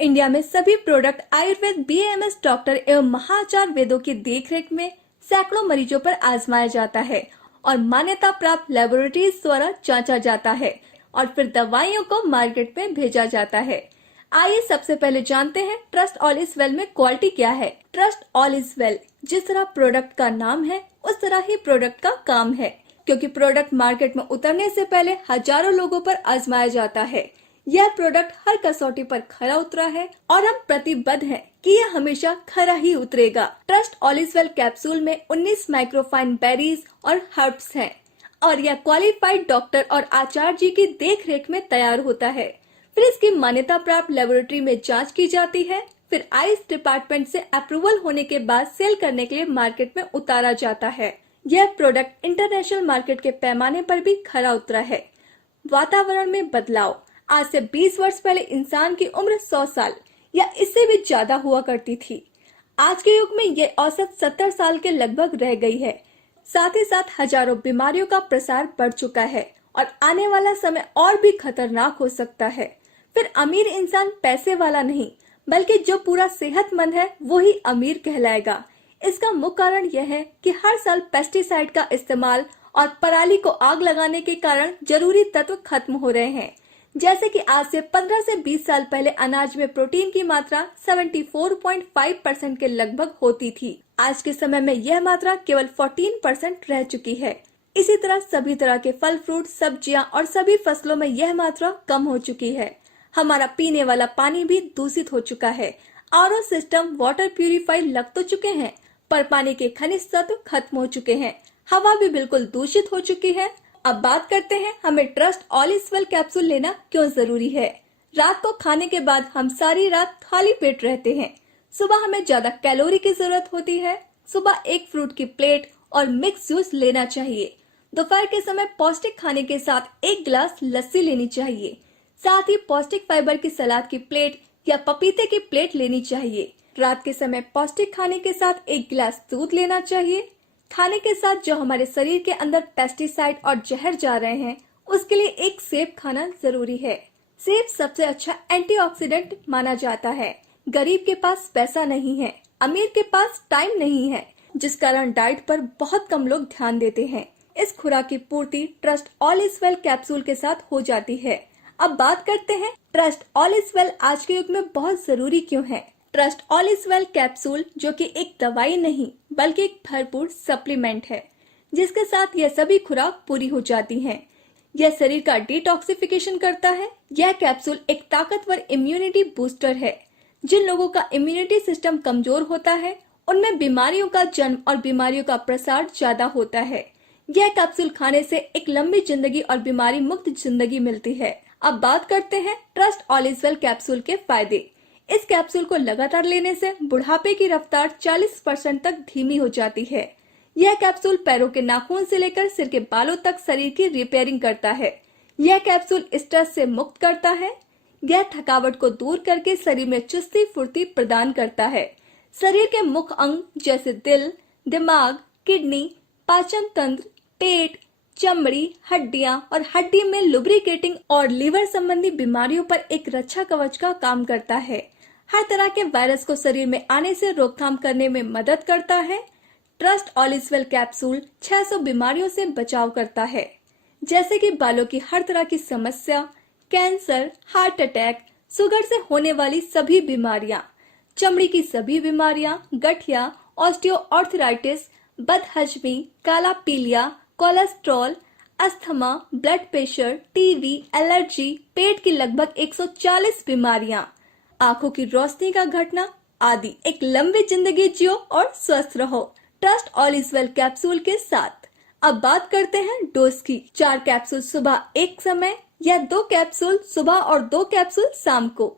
India में सभी product Ayurveda BMS doctor एवं महाचार्य वेदों की देखरेख में सैकड़ों मरीजों पर आजमाया जाता है और मान्यता प्राप्त लेबोरेटरीज द्वारा जांचा जाता है और फिर दवाइयों को मार्केट में भेजा जाता है। आइए सबसे पहले जानते हैं ट्रस्ट ऑल इज वेल में क्वालिटी क्या है। ट्रस्ट ऑल इज वेल, जिस तरह प्रोडक्ट का नाम है उस तरह ही प्रोडक्ट का काम है, क्योंकि प्रोडक्ट मार्केट में उतरने से पहले हजारों लोगों पर आजमाया जाता है। यह प्रोडक्ट हर कसौटी पर खरा उतरा है और हम प्रतिबद्ध हैं कि यह हमेशा खरा ही उतरेगा। Trust all is well capsule में 19 माइक्रोफाइन बेरीज और हर्ब्स हैं और यह क्वालिफाइड डॉक्टर और आचार्य जी की देखरेख में तैयार होता है। फिर इसकी मान्यता प्राप्त लेबोरेटरी में जांच की जाती है, फिर आयुष डिपार्टमेंट से अप्रूवल होने के बाद सेल करने के लिए मार्केट में उतारा जाता है। यह प्रोडक्ट इंटरनेशनल मार्केट के पैमाने पर भी खरा उतरा है। वातावरण में बदलाव। आज से 20 वर्ष पहले इंसान की उम्र 100 साल या इससे भी ज्यादा हुआ करती थी। आज के युग में ये औसत 70 साल के लगभग रह गई है। साथ ही साथ हजारों बीमारियों का प्रसार बढ़ चुका है और आने वाला समय और भी खतरनाक हो सकता है। फिर अमीर इंसान पैसे वाला नहीं, बल्कि जो पूरा सेहतमंद है वो ही अमीर कहलाएगा। इसका मुख्य कारण यह है कि हर साल पेस्टिसाइड का इस्तेमाल और पराली को आग लगाने के कारण जरूरी तत्व खत्म हो रहे हैं। जैसे कि आज से 15 से 20 साल पहले अनाज में प्रोटीन की मात्रा 74.5% के लगभग होती थी। आज के समय में यह मात्रा केवल 14% रह चुकी है। इसी तरह सभी तरह के फल, फ्रूट, सब्जियां और सभी फसलों में यह मात्रा कम हो चुकी है। हमारा पीने वाला पानी भी दूषित हो चुका है। आरओ सिस्टम, वाटर प्यूरिफायर लग तो चुके हैं, पर पानी के खनिज तत्व खत्म हो चुके हैं। हवा भी बिल्कुल दूषित हो चुकी है। अब बात करते हैं हमें trust all is well capsule लेना क्यों जरूरी है। रात को खाने के बाद हम सारी रात खाली पेट रहते हैं। सुबह हमें ज्यादा कैलोरी की जरूरत होती है। सुबह एक फ्रूट की प्लेट और मिक्स जूस लेना चाहिए। दोपहर के समय पौष्टिक खाने के साथ एक गिलास लस्सी लेनी चाहिए। साथ ही पौष्टिक फाइबर की सलाद की प्लेट या पपीते की प्लेट लेनी चाहिए। रात के समय पौष्टिक खाने के साथ एक गिलास दूध लेना चाहिए। खाने के साथ जो हमारे शरीर के अंदर पेस्टिसाइड और जहर जा रहे हैं, उसके लिए एक सेब खाना जरूरी है। सेब सबसे अच्छा एंटीऑक्सीडेंट माना जाता है। गरीब के पास पैसा नहीं है, अमीर के पास टाइम नहीं है, जिस कारण डाइट पर बहुत कम लोग ध्यान देते हैं। इस खुराक की पूर्ति trust all is well capsule के साथ हो जाती है। अब बात करते हैं ट्रस्ट ऑल इज वेल आज के युग में बहुत जरूरी क्यों है। Trust all is well capsule जो कि एक दवाई नहीं बल्कि एक भरपूर सप्लीमेंट है, जिसके साथ यह सभी खुराक पूरी हो जाती हैं। यह शरीर का डिटॉक्सिफिकेशन करता है। यह कैप्सूल एक ताकतवर इम्यूनिटी बूस्टर है। जिन लोगों का इम्यूनिटी सिस्टम कमजोर होता है, उनमें बीमारियों का जन्म और बीमारियों का प्रसार ज्यादा होता है। यह कैप्सूल खाने से एक लंबी जिंदगी और बीमारी मुक्त जिंदगी मिलती है। अब बात करते हैं trust all is well capsule के फायदे। इस कैप्सूल को लगातार लेने से बुढ़ापे की रफ्तार 40% तक धीमी हो जाती है। यह कैप्सूल पैरों के नाखून से लेकर सिर के बालों तक शरीर की रिपेयरिंग करता है। यह कैप्सूल स्ट्रेस से मुक्त करता है। यह थकावट को दूर करके शरीर में चुस्ती फुर्ती प्रदान करता है। शरीर के मुख्य अंग जैसे दिल, दिमाग, किडनी, पाचन तंत्र, पेट, चमड़ी, हड्डियां और हड्डी में लुब्रिकेटिंग और लीवर संबंधी बीमारियों पर एक रक्षा कवच का काम करता है। हर तरह के वायरस को शरीर में आने से रोकथाम करने में मदद करता है। Trust all is well capsule 600 बीमारियों से बचाव करता है, जैसे कि बालों की हर तरह की समस्या, कैंसर, हार्ट अटैक, शुगर से होने वाली सभी बीमारियां, चमड़ी की सभी बीमारियां, गठिया, ऑस्टियोआर्थराइटिस, बदहजमी, काला पीलिया, cholesterol, asthma, blood pressure, TB, allergy, पेट की लगभग 140 बीमारियां, आंखों की रोशनी का घटना आदि। एक लंबी जिंदगी जियो और स्वस्थ रहो trust all is well capsule के साथ। अब बात करते हैं डोज की। 4 कैप्सूल सुबह एक समय या 2 कैप्सूल सुबह और 2 कैप्सूल शाम को।